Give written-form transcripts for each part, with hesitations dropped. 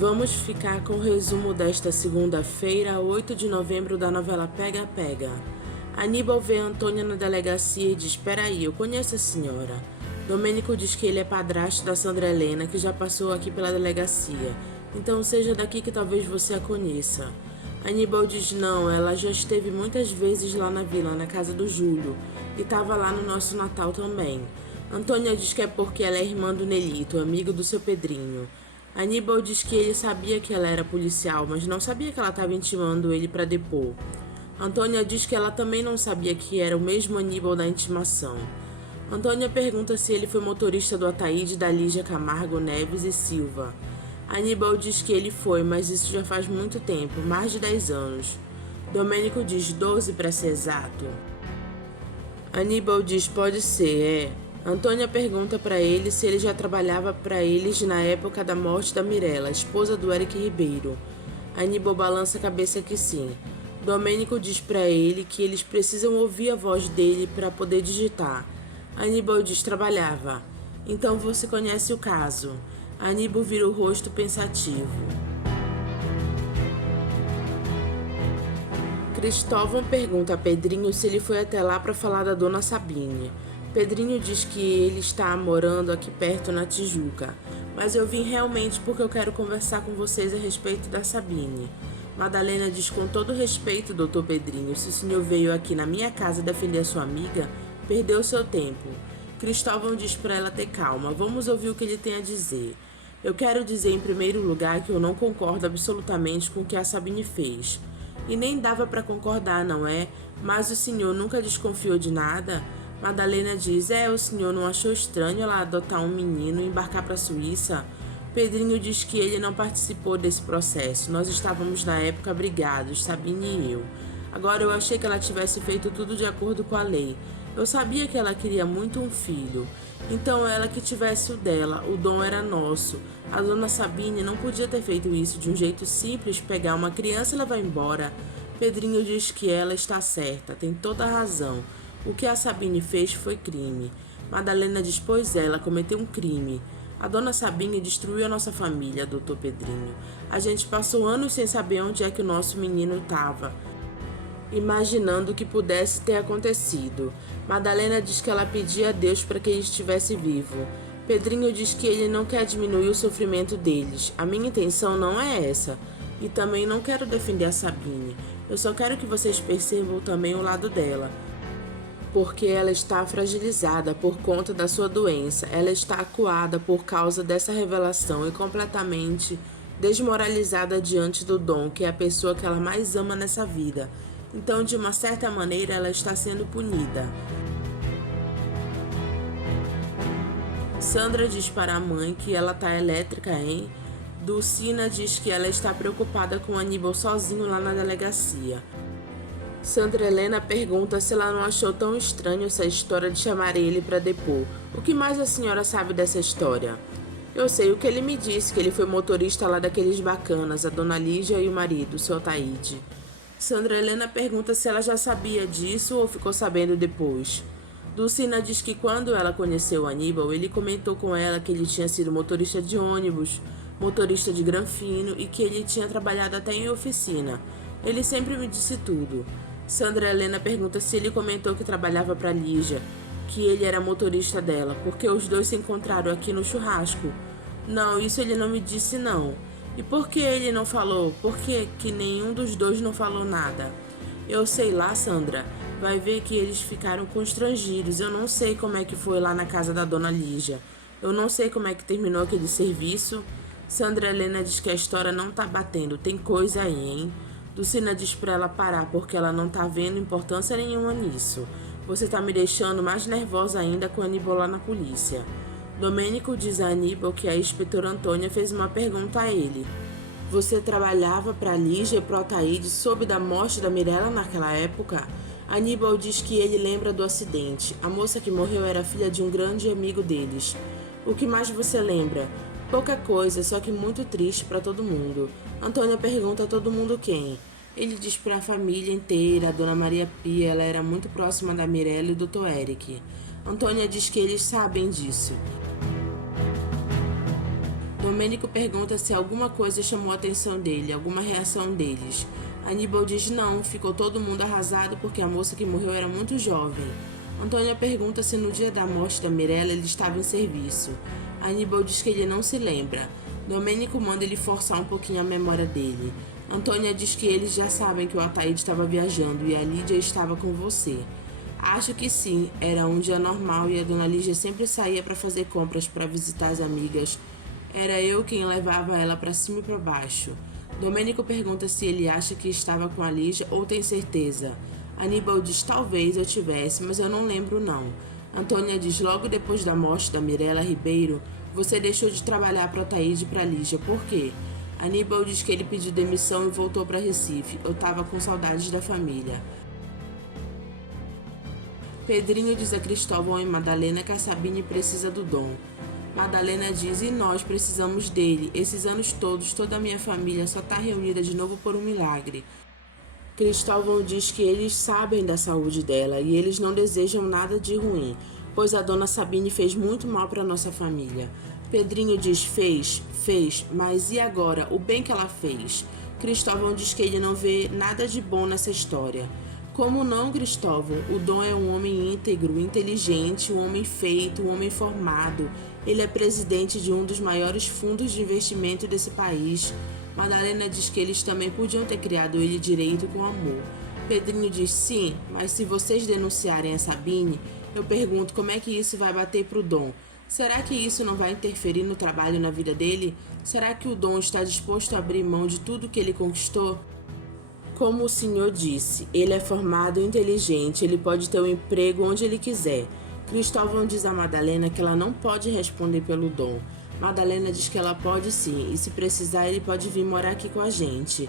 Vamos ficar com o resumo desta segunda-feira, 8 de novembro, da novela Pega Pega. Aníbal vê Antônia na delegacia e diz: "Peraí, eu conheço a senhora." Domênico diz que ele é padrasto da Sandra Helena, que já passou aqui pela delegacia. Então seja daqui que talvez você a conheça. Aníbal diz: "Não, ela já esteve muitas vezes lá na vila, na casa do Júlio, e estava lá no nosso Natal também." Antônia diz que é porque ela é irmã do Nelito, amigo do seu Pedrinho. Aníbal diz que ele sabia que ela era policial, mas não sabia que ela estava intimando ele para depor. Antônia diz que ela também não sabia que era o mesmo Aníbal da intimação. Antônia pergunta se ele foi motorista do Ataíde, da Lígia Camargo Neves e Silva. Aníbal diz que ele foi, mas isso já faz muito tempo, mais de 10 anos. Domênico diz 12 para ser exato. Aníbal diz: "Pode ser, é." Antônia pergunta para ele se ele já trabalhava para eles na época da morte da Mirella, esposa do Eric Ribeiro. Aníbal balança a cabeça que sim. Domênico diz para ele que eles precisam ouvir a voz dele para poder digitar. Aníbal diz: "Trabalhava." "Então você conhece o caso." Aníbal vira o rosto pensativo. Cristóvão pergunta a Pedrinho se ele foi até lá para falar da dona Sabine. Pedrinho diz que ele está morando aqui perto na Tijuca, mas eu vim realmente porque eu quero conversar com vocês a respeito da Sabine. Madalena diz: "Com todo respeito, doutor Pedrinho, se o senhor veio aqui na minha casa defender a sua amiga, perdeu seu tempo." Cristóvão diz para ela ter calma, vamos ouvir o que ele tem a dizer. "Eu quero dizer em primeiro lugar que eu não concordo absolutamente com o que a Sabine fez. E nem dava para concordar, não é? Mas o senhor nunca desconfiou de nada?" Madalena diz: "O senhor não achou estranho ela adotar um menino e embarcar para a Suíça?" Pedrinho diz que ele não participou desse processo. "Nós estávamos na época brigados, Sabine e eu. Agora eu achei que ela tivesse feito tudo de acordo com a lei. Eu sabia que ela queria muito um filho. Então ela que tivesse o dela, o dom era nosso. A dona Sabine não podia ter feito isso de um jeito simples, pegar uma criança e levar embora." Pedrinho diz que ela está certa, tem toda a razão. O que a Sabine fez foi crime. Madalena diz: "Pois ela cometeu um crime. A dona Sabine destruiu a nossa família, doutor Pedrinho. A gente passou anos sem saber onde é que o nosso menino estava, imaginando o que pudesse ter acontecido." Madalena diz que ela pedia a Deus para que ele estivesse vivo. Pedrinho diz que ele não quer diminuir o sofrimento deles. "A minha intenção não é essa. E também não quero defender a Sabine. Eu só quero que vocês percebam também o lado dela. Porque ela está fragilizada por conta da sua doença. Ela está acuada por causa dessa revelação e completamente desmoralizada diante do Dom, que é a pessoa que ela mais ama nessa vida. Então, de uma certa maneira, ela está sendo punida." Sandra diz para a mãe que ela tá elétrica, hein? Dulcina diz que ela está preocupada com Aníbal sozinho lá na delegacia. Sandra Helena pergunta se ela não achou tão estranho essa história de chamar ele para depor. "O que mais a senhora sabe dessa história?" "Eu sei o que ele me disse, que ele foi motorista lá daqueles bacanas, a dona Lígia e o marido, o seu Ataíde." Sandra Helena pergunta se ela já sabia disso ou ficou sabendo depois. Dulcina diz que quando ela conheceu Aníbal, ele comentou com ela que ele tinha sido motorista de ônibus, motorista de granfino e que ele tinha trabalhado até em oficina. "Ele sempre me disse tudo." Sandra Helena pergunta se ele comentou que trabalhava para Lígia, que ele era motorista dela, porque os dois se encontraram aqui no churrasco. "Não, isso ele não me disse não." "E por que ele não falou? Por que nenhum dos dois não falou nada?" "Eu sei lá, Sandra. Vai ver que eles ficaram constrangidos. Eu não sei como é que foi lá na casa da dona Lígia. Eu não sei como é que terminou aquele serviço." Sandra Helena diz que a história não tá batendo. "Tem coisa aí, hein?" Dulcina diz pra ela parar porque ela não tá vendo importância nenhuma nisso. "Você tá me deixando mais nervosa ainda com Aníbal lá na polícia." Domênico diz a Aníbal que a inspetora Antônia fez uma pergunta a ele. "Você trabalhava pra Lígia e pro Ataíde soube da morte da Mirella naquela época?" Aníbal diz que ele lembra do acidente. A moça que morreu era filha de um grande amigo deles. "O que mais você lembra?" "Pouca coisa, só que muito triste para todo mundo." Antônia pergunta a todo mundo quem. Ele diz para a família inteira, a dona Maria Pia, ela era muito próxima da Mirella e do Dr. Eric. Antônia diz que eles sabem disso. Domênico pergunta se alguma coisa chamou a atenção dele, alguma reação deles. Aníbal diz não, ficou todo mundo arrasado porque a moça que morreu era muito jovem. Antônia pergunta se no dia da morte da Mirella ele estava em serviço. Aníbal diz que ele não se lembra. Domênico manda ele forçar um pouquinho a memória dele. Antônia diz que eles já sabem que o Ataíde estava viajando e a Lídia estava com você. Acho que sim, era um dia normal e a dona Lígia sempre saía para fazer compras para visitar as amigas. Era eu quem levava ela para cima e para baixo. Domênico pergunta se ele acha que estava com a Lígia ou tem certeza. Aníbal diz talvez eu tivesse, mas eu não lembro não. Antônia diz logo depois da morte da Mirella Ribeiro, você deixou de trabalhar para Ataíde e para Lígia, por quê? Aníbal diz que ele pediu demissão e voltou para Recife. Eu tava com saudades da família. Pedrinho diz a Cristóvão e Madalena que a Sabine precisa do Dom. Madalena diz, e nós precisamos dele. Esses anos todos, toda a minha família só tá reunida de novo por um milagre. Cristóvão diz que eles sabem da saúde dela e eles não desejam nada de ruim, pois a dona Sabine fez muito mal para nossa família. Pedrinho diz, fez, mas e agora? O bem que ela fez? Cristóvão diz que ele não vê nada de bom nessa história. Como não, Cristóvão? O Dom é um homem íntegro, inteligente, um homem feito, um homem formado. Ele é presidente de um dos maiores fundos de investimento desse país. Madalena diz que eles também podiam ter criado ele direito com amor. Pedrinho diz, sim, mas se vocês denunciarem a Sabine, eu pergunto como é que isso vai bater pro Dom. Será que isso não vai interferir no trabalho na vida dele? Será que o Dom está disposto a abrir mão de tudo que ele conquistou? Como o senhor disse, ele é formado e inteligente, ele pode ter um emprego onde ele quiser. Cristóvão diz a Madalena que ela não pode responder pelo Dom. Madalena diz que ela pode sim, e se precisar ele pode vir morar aqui com a gente.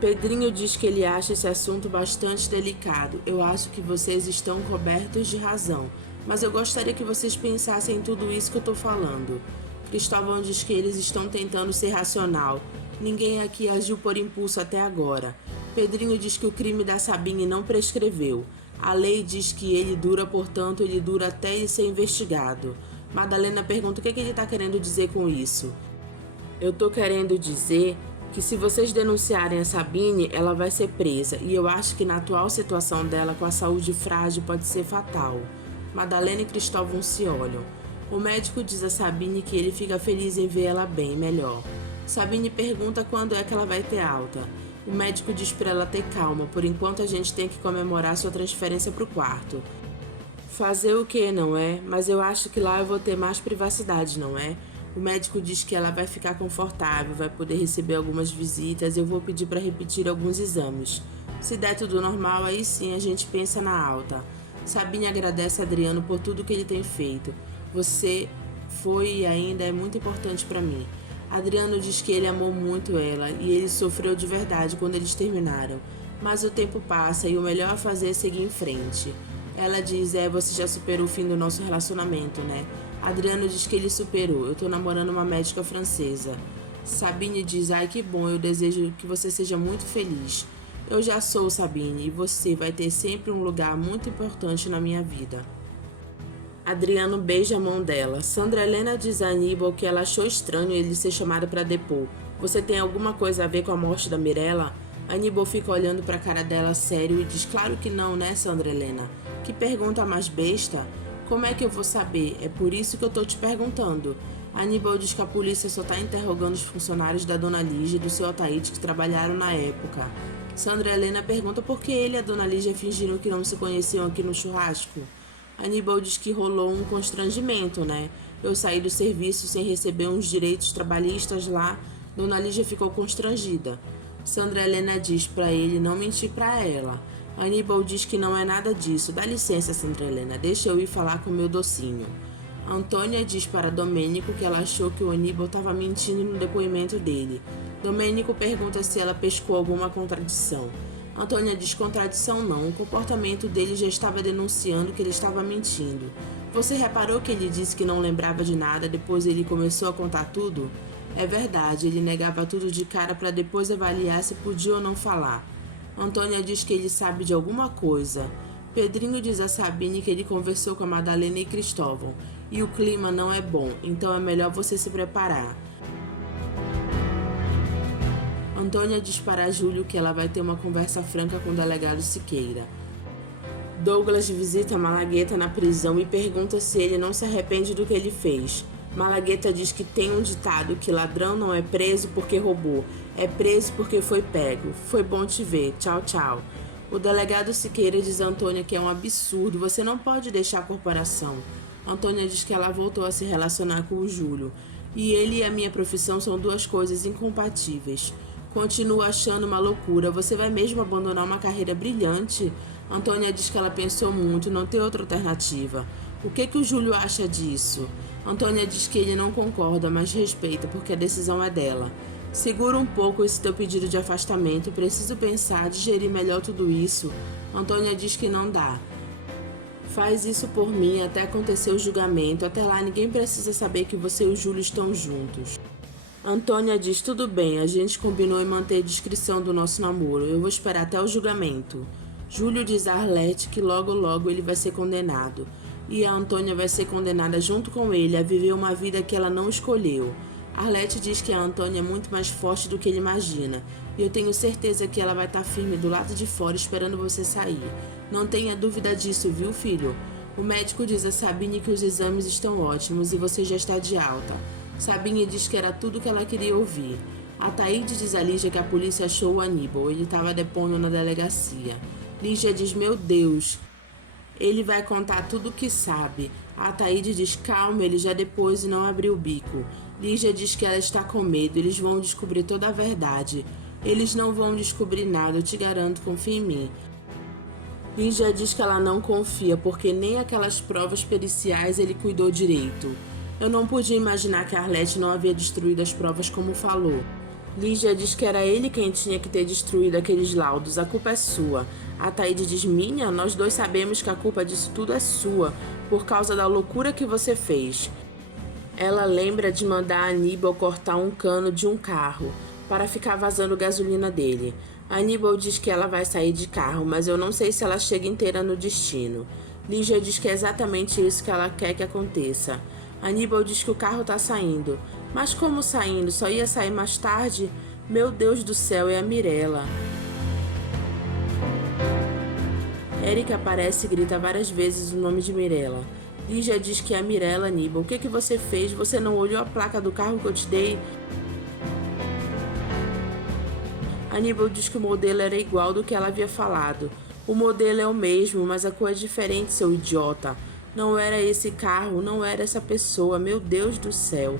Pedrinho diz que ele acha esse assunto bastante delicado. Eu acho que vocês estão cobertos de razão, mas eu gostaria que vocês pensassem em tudo isso que eu tô falando. Cristóvão diz que eles estão tentando ser racional. Ninguém aqui agiu por impulso até agora. Pedrinho diz que o crime da Sabine não prescreveu. A lei diz que ele dura, portanto, ele dura até ele ser investigado. Madalena pergunta o que ele está querendo dizer com isso. Eu tô querendo dizer que se vocês denunciarem a Sabine, ela vai ser presa. E eu acho que na atual situação dela, com a saúde frágil, pode ser fatal. Madalena e Cristóvão se olham. O médico diz a Sabine que ele fica feliz em ver ela bem, melhor. Sabine pergunta quando é que ela vai ter alta. O médico diz para ela ter calma, por enquanto a gente tem que comemorar sua transferência para o quarto. Fazer o que, não é? Mas eu acho que lá eu vou ter mais privacidade, não é? O médico diz que ela vai ficar confortável, vai poder receber algumas visitas, eu vou pedir para repetir alguns exames. Se der tudo normal, aí sim a gente pensa na alta. Sabine agradece a Adriano por tudo que ele tem feito. Você foi e ainda é muito importante para mim. Adriano diz que ele amou muito ela e ele sofreu de verdade quando eles terminaram. Mas o tempo passa e o melhor a fazer é seguir em frente. Ela diz, você já superou o fim do nosso relacionamento, né? Adriano diz que ele superou, eu tô namorando uma médica francesa. Sabine diz, ai que bom, eu desejo que você seja muito feliz. Eu já sou, Sabine, e você vai ter sempre um lugar muito importante na minha vida. Adriano beija a mão dela. Sandra Helena diz a Aníbal que ela achou estranho ele ser chamado para depor. Você tem alguma coisa a ver com a morte da Mirella? Aníbal fica olhando para a cara dela sério e diz, claro que não, né, Sandra Helena? Que pergunta mais besta? Como é que eu vou saber? É por isso que eu tô te perguntando. Aníbal diz que a polícia só tá interrogando os funcionários da dona Lígia e do seu Ataíde que trabalharam na época. Sandra Helena pergunta por que ele e a dona Lígia fingiram que não se conheciam aqui no churrasco. Aníbal diz que rolou um constrangimento, né? Eu saí do serviço sem receber uns direitos trabalhistas lá. Dona Lígia ficou constrangida. Sandra Helena diz pra ele não mentir pra ela. Aníbal diz que não é nada disso. Dá licença, Sandra Helena, deixa eu ir falar com meu docinho. Antônia diz para Domênico que ela achou que o Aníbal estava mentindo no depoimento dele. Domênico pergunta se ela pescou alguma contradição. Antônia diz contradição não, o comportamento dele já estava denunciando que ele estava mentindo. Você reparou que ele disse que não lembrava de nada, depois ele começou a contar tudo? É verdade, ele negava tudo de cara para depois avaliar se podia ou não falar. Antônia diz que ele sabe de alguma coisa. Pedrinho diz a Sabine que ele conversou com a Madalena e Cristóvão. E o clima não é bom, então é melhor você se preparar. Antônia diz para Júlio que ela vai ter uma conversa franca com o delegado Siqueira. Douglas visita Malagueta na prisão e pergunta se ele não se arrepende do que ele fez. Malagueta diz que tem um ditado que ladrão não é preso porque roubou, é preso porque foi pego. Foi bom te ver, tchau, tchau. O delegado Siqueira diz a Antônia que é um absurdo, você não pode deixar a corporação. Antônia diz que ela voltou a se relacionar com o Júlio. E ele e a minha profissão são duas coisas incompatíveis. Continua achando uma loucura, você vai mesmo abandonar uma carreira brilhante? Antônia diz que ela pensou muito, não tem outra alternativa. O que o Júlio acha disso? Antônia diz que ele não concorda, mas respeita, porque a decisão é dela. Segura um pouco esse teu pedido de afastamento, preciso pensar, digerir melhor tudo isso. Antônia diz que não dá. Faz isso por mim até acontecer o julgamento, até lá ninguém precisa saber que você e o Júlio estão juntos. Antônia diz, tudo bem, a gente combinou em manter a discrição do nosso namoro, eu vou esperar até o julgamento. Júlio diz a Arlete que logo ele vai ser condenado. E a Antônia vai ser condenada junto com ele a viver uma vida que ela não escolheu. Arlete diz que a Antônia é muito mais forte do que ele imagina. E eu tenho certeza que ela vai estar firme do lado de fora esperando você sair. Não tenha dúvida disso, viu, filho? O médico diz a Sabine que os exames estão ótimos e você já está de alta. Sabine diz que era tudo que ela queria ouvir. A Taíde diz a Lígia que a polícia achou o Aníbal. Ele estava depondo na delegacia. Lígia diz, meu Deus, ele vai contar tudo o que sabe. A Taíde diz, calma, ele já depôs e não abriu o bico. Lígia diz que ela está com medo, eles vão descobrir toda a verdade. Eles não vão descobrir nada, eu te garanto, confia em mim. Lígia diz que ela não confia, porque nem aquelas provas periciais ele cuidou direito. Eu não podia imaginar que a Arlete não havia destruído as provas como falou. Lígia diz que era ele quem tinha que ter destruído aqueles laudos, a culpa é sua. A Taíde diz, minha, nós dois sabemos que a culpa disso tudo é sua, por causa da loucura que você fez. Ela lembra de mandar Aníbal cortar um cano de um carro, para ficar vazando gasolina dele. Aníbal diz que ela vai sair de carro, mas eu não sei se ela chega inteira no destino. Lígia diz que é exatamente isso que ela quer que aconteça. Aníbal diz que o carro tá saindo. Mas como saindo? Só ia sair mais tarde? Meu Deus do céu, é a Mirella. Érica aparece e grita várias vezes o nome de Mirella. Lígia diz que é a Mirella, Aníbal. O que você fez? Você não olhou a placa do carro que eu te dei? Aníbal diz que o modelo era igual do que ela havia falado. O modelo é o mesmo, mas a cor é diferente, seu idiota. Não era esse carro, não era essa pessoa, meu Deus do céu.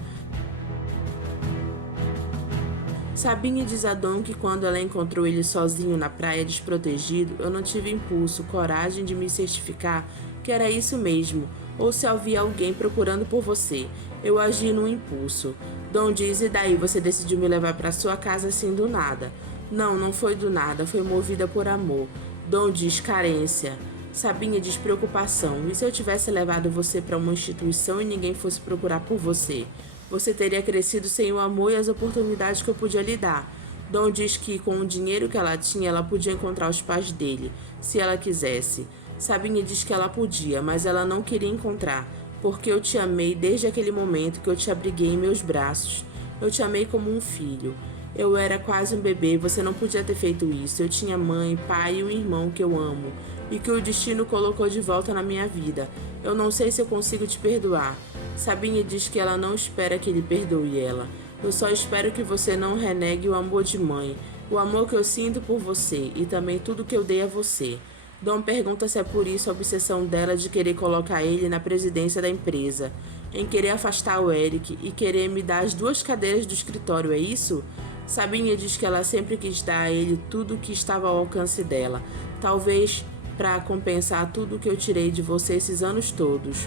Sabine diz a Dom que quando ela encontrou ele sozinho na praia desprotegido, eu não tive impulso, coragem de me certificar que era isso mesmo, ou se havia alguém procurando por você. Eu agi no impulso. Dom diz, e daí você decidiu me levar para sua casa assim do nada? Não, não foi do nada, foi movida por amor. Dom diz, carência. Sabine diz, preocupação. E se eu tivesse levado você para uma instituição e ninguém fosse procurar por você? Você teria crescido sem o amor e as oportunidades que eu podia lhe dar. Dom diz que com o dinheiro que ela tinha, ela podia encontrar os pais dele, se ela quisesse. Sabine diz que ela podia, mas ela não queria encontrar, porque eu te amei desde aquele momento que eu te abriguei em meus braços. Eu te amei como um filho. Eu era quase um bebê, você não podia ter feito isso. Eu tinha mãe, pai e um irmão que eu amo, e que o destino colocou de volta na minha vida. Eu não sei se eu consigo te perdoar. Sabine diz que ela não espera que ele perdoe ela. Eu só espero que você não renegue o amor de mãe, o amor que eu sinto por você e também tudo que eu dei a você. Dom pergunta se é por isso a obsessão dela de querer colocar ele na presidência da empresa, em querer afastar o Eric e querer me dar as 2 cadeiras do escritório, é isso? Sabine diz que ela sempre quis dar a ele tudo o que estava ao alcance dela, talvez para compensar tudo o que eu tirei de você esses anos todos.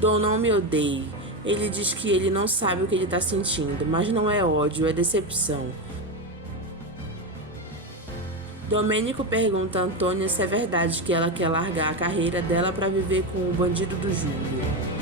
Dom não me odeie. Ele diz que ele não sabe o que ele está sentindo, mas não é ódio, é decepção. Domênico pergunta a Antônia se é verdade que ela quer largar a carreira dela para viver com o bandido do Júlio.